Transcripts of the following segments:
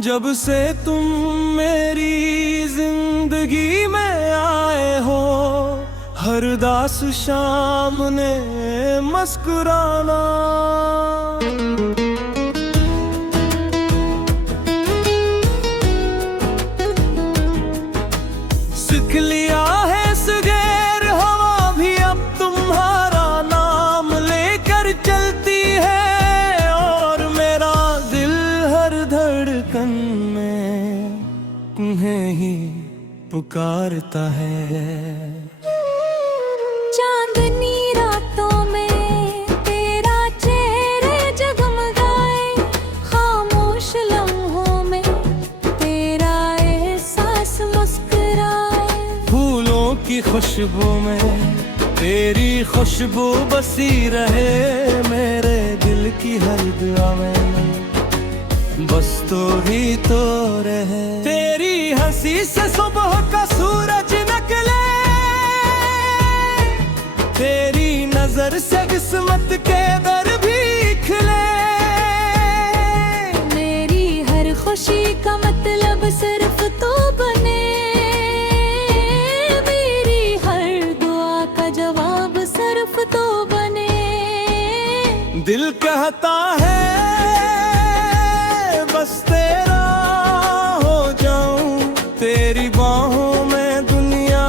जब से तुम मेरी जिंदगी में आए हो, हर दास शाम ने मुस्कुराना। सीख लिया है सगैर हवा भी अब तुम्हारा नाम लेकर चलती है, और मेरा दिल हर धड़कन में तुम्हें ही पुकारता है। चांदनी रातों में तेरा चेहरे जगमगाए, खामोश लम्हों में तेरा एहसास मुस्कुराए। फूलों की खुशबू में तेरी खुशबू बसी रहे, मेरे दिल की हर दुआ में बस तो ही तो रहे। तेरी हंसी से सुबह का सूरज निकले, तेरी नजर से किस्मत के दर भी खिले। मेरी हर खुशी का मतलब सिर्फ तू बने, मेरी हर दुआ का जवाब सिर्फ तू बने। दिल कहता है बस तेरा हो जाऊं, तेरी बाहों में दुनिया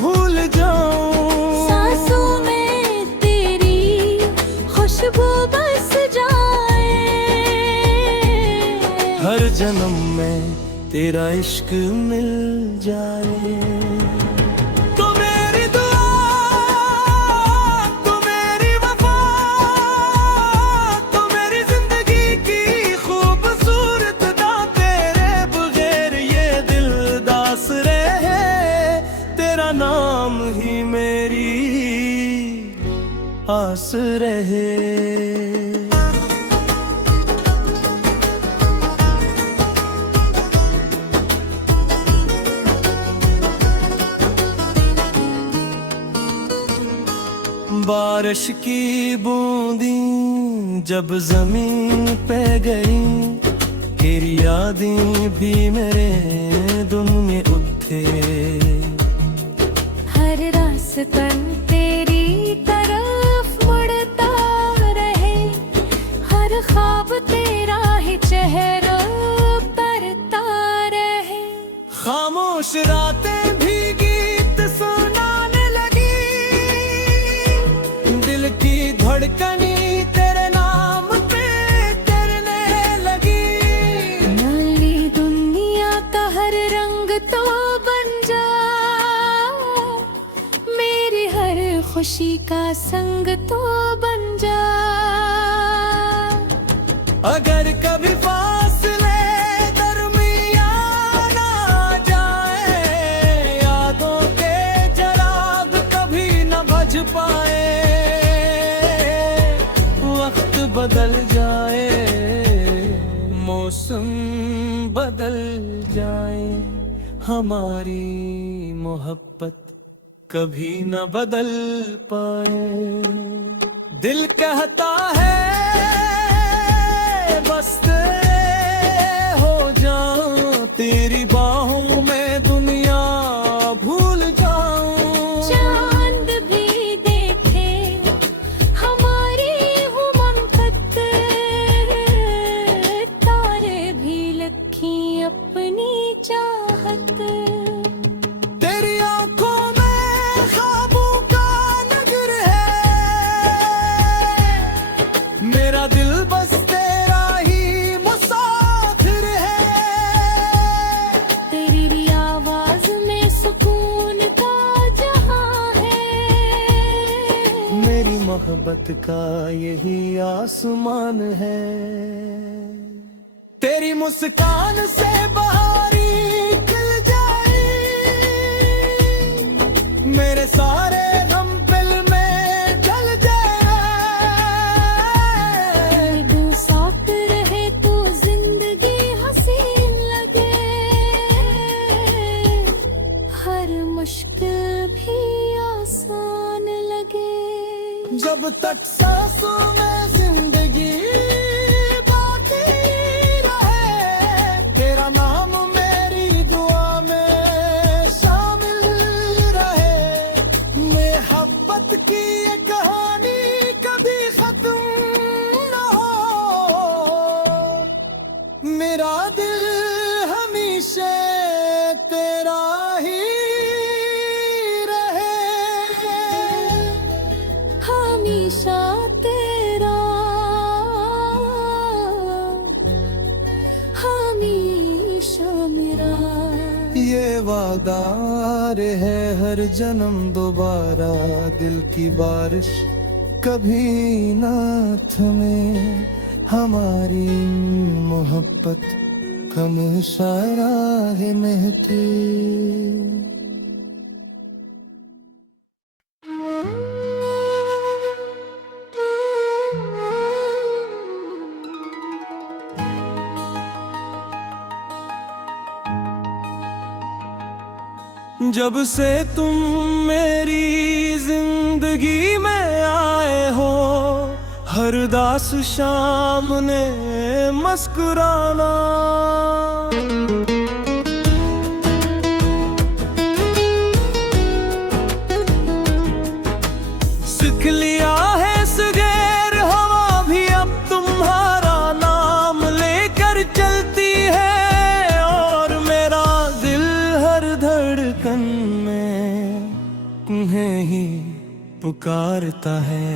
भूल जाऊं। सांसों में तेरी खुशबू बस जाए, हर जन्म में तेरा इश्क मिल जाए। तो मेरी दुआ, तो मेरी वफा, तो मेरी जिंदगी की खूबसूरत दा, तेरे बगैर ये दिल दास रहे। तेरा नाम ही मेरी आस रहे। बारिश की बूंदी जब जमीन पे गई, तेरी यादें भी मेरे दिल में उठे। हर रास्तन तेरी तरफ मुड़ता रहे, हर ख्वाब तेरा ही चेहरा करता रहे। खामोश रातें भी गीत सुनाने लगी, दिल की धड़कनी तेरे नाम पे करने लगी। नाली दुनिया का हर रंग तो बन जा, मेरी हर खुशी का संग तो बन जा। अगर कभी फासले दरमियान आ जाए, यादों के चिराग कभी न बुझ पाए। वक्त बदल जाए, मौसम बदल जाए, हमारी मोहब्बत कभी न बदल पाए। दिल कहता है बस तेरे हो जाऊं, तेरी बाहों में दुनिया भूल जाऊं। चांद भी देखे हमारी हुममत, तारे भी लखी अपनी चाहत। तेरी आंखों में ख्वाबों का नजर है, मेरा दिल बस तेरा ही मुसाफिर है। तेरी आवाज में सुकून का जहां है, मेरी मोहब्बत का यही आसमान है। तेरी मुस्कान से बहारी खिल जाए, मेरे सारे गम दिल में जल जाए। तू साथ रहे तो जिंदगी हसीन लगे, हर मुश्किल भी आसान लगे। जब तक सांसों में जिंदगी बाकी रहे, तेरा नाम मेरी दुआ में शामिल रहे। मोहब्बत की ये कहानी कभी खत्म न हो। मेरा दिल हमेशा तेरा ही रहे। हमेशा तेरा, हमेशा मेरा। ये वादा है हर जन्म दोबारा, दिल की बारिश कभी ना थमे। हमारी मोहब्बत हमेशा राह महती। जब से तुम मेरी जिंदगी में आए हो, हर दास शाम ने मुस्कुराना। सीख लिया है सगैर हवा भी अब तुम्हारा नाम लेकर चलती है। और मेरा दिल हर धड़कन में तुम्हें ही पुकारता है।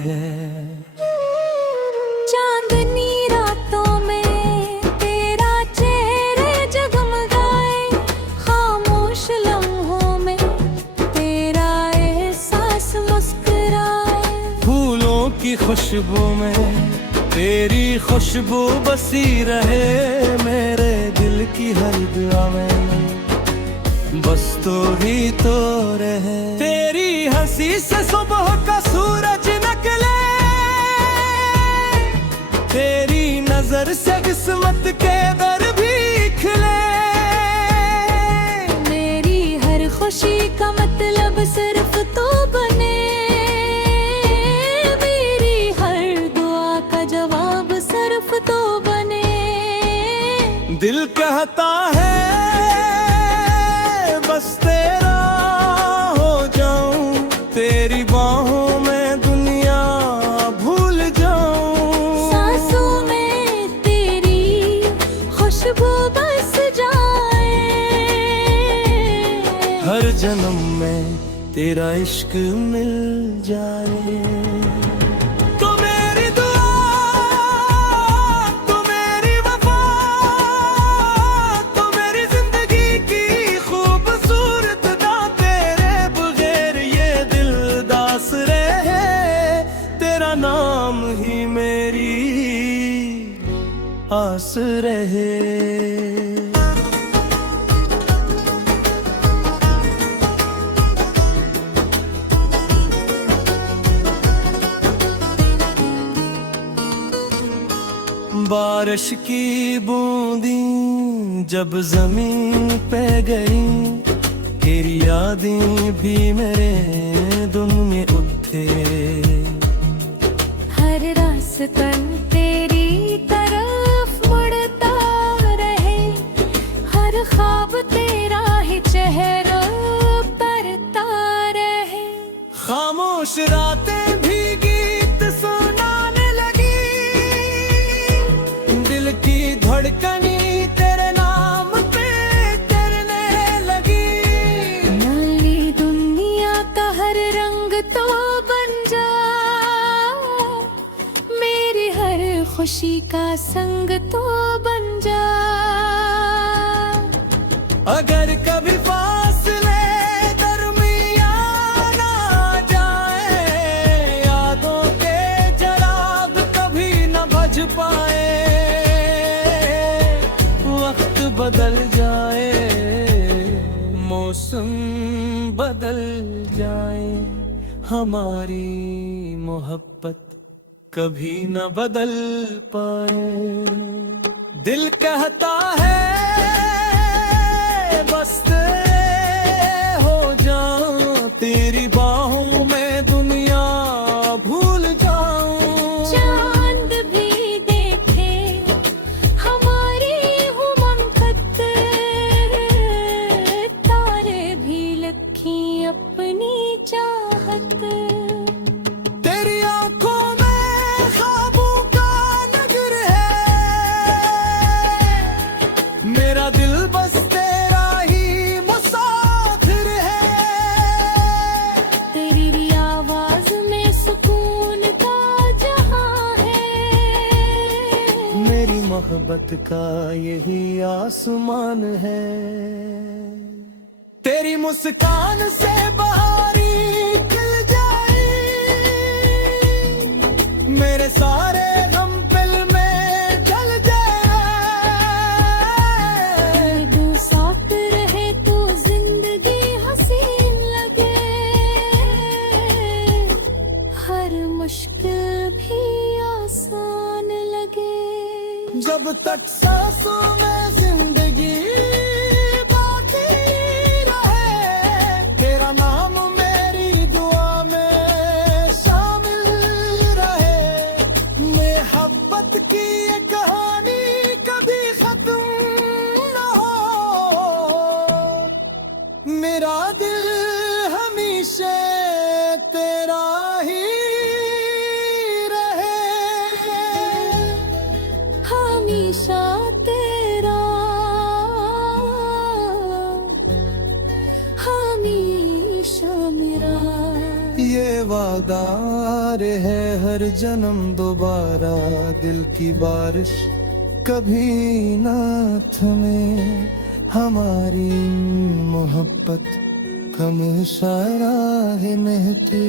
चांदनी रातों में तेरा चेहरे जगमगाए, खामोश लम्हों में तेरा एहसास मुस्कुराए। फूलों की खुशबू में तेरी खुशबू बसी रहे। मेरे दिल की हर दुआ में बस तो ही तो रहे। तेरी हंसी से सुबह का सूरज निकले, तेरी नजर से किस्मत के दर भी खिले। मेरी हर खुशी का मतलब सिर्फ तू बने, मेरी हर दुआ का जवाब सिर्फ तू बने। दिल कहता है बस तेरा हो जाऊं, तेरी बाहों में दुनिया भूल जाऊं। सांसों में तेरी खुशबू बस जाए, हर जन्म में तेरा इश्क मिल जाए। तो मेरी दुआ, तो मेरी वफा, तो मेरी जिंदगी की खूबसूरत दा। तेरे बगैर ये दिल दास रहे। तेरा नाम ही मेरी आस रहे। बारिश की बूंदी जब जमीन पे गई, तेरी यादें भी मेरे दिल में उठे। हर रास्तन तेरी तरफ मुड़ता रहे, हर ख्वाब तेरा ही चेहरा परता रहे। खामोश रातें भी गीत सुनाने लगी, दिल की धड़कनी तेरे नाम पे करने लगी। नाली दुनिया का हर रंग तो बन जा, मेरी हर खुशी का संग तो बन जा। अगर कभी फासले दरमियान आ जाए, यादों के जराब कभी न भज पाए। वक्त बदल जाए, मौसम बदल जाए, हमारी मोहब्बत कभी न बदल पाए। दिल कहता है बस तेरे हो जाऊं, तेरी बाहों में दुनिया भूल जाऊं। चांद भी देखे हमारी हुमकत, मोहब्बत का यही आसमान है। तेरी मुस्कान से बहारी खिल जाए, मेरे सारे गम पिल में जल जाए। तू साथ रहे तो जिंदगी हसीन लगे, हर मुश्किल भी आसान लगे। जब तक सांसों में जिंदगी बाकी रहे, तेरा नाम मेरी दुआ में शामिल रहे। मोहब्बत की ये कहानी कभी खत्म न हो, मेरा दिल हमेशा तेरा ही हमेशा तेरा, हमेशा मेरा। ये वादा है हर जन्म दोबारा, दिल की बारिश कभी ना थमे। हमारी मोहब्बत हमेशा राह महती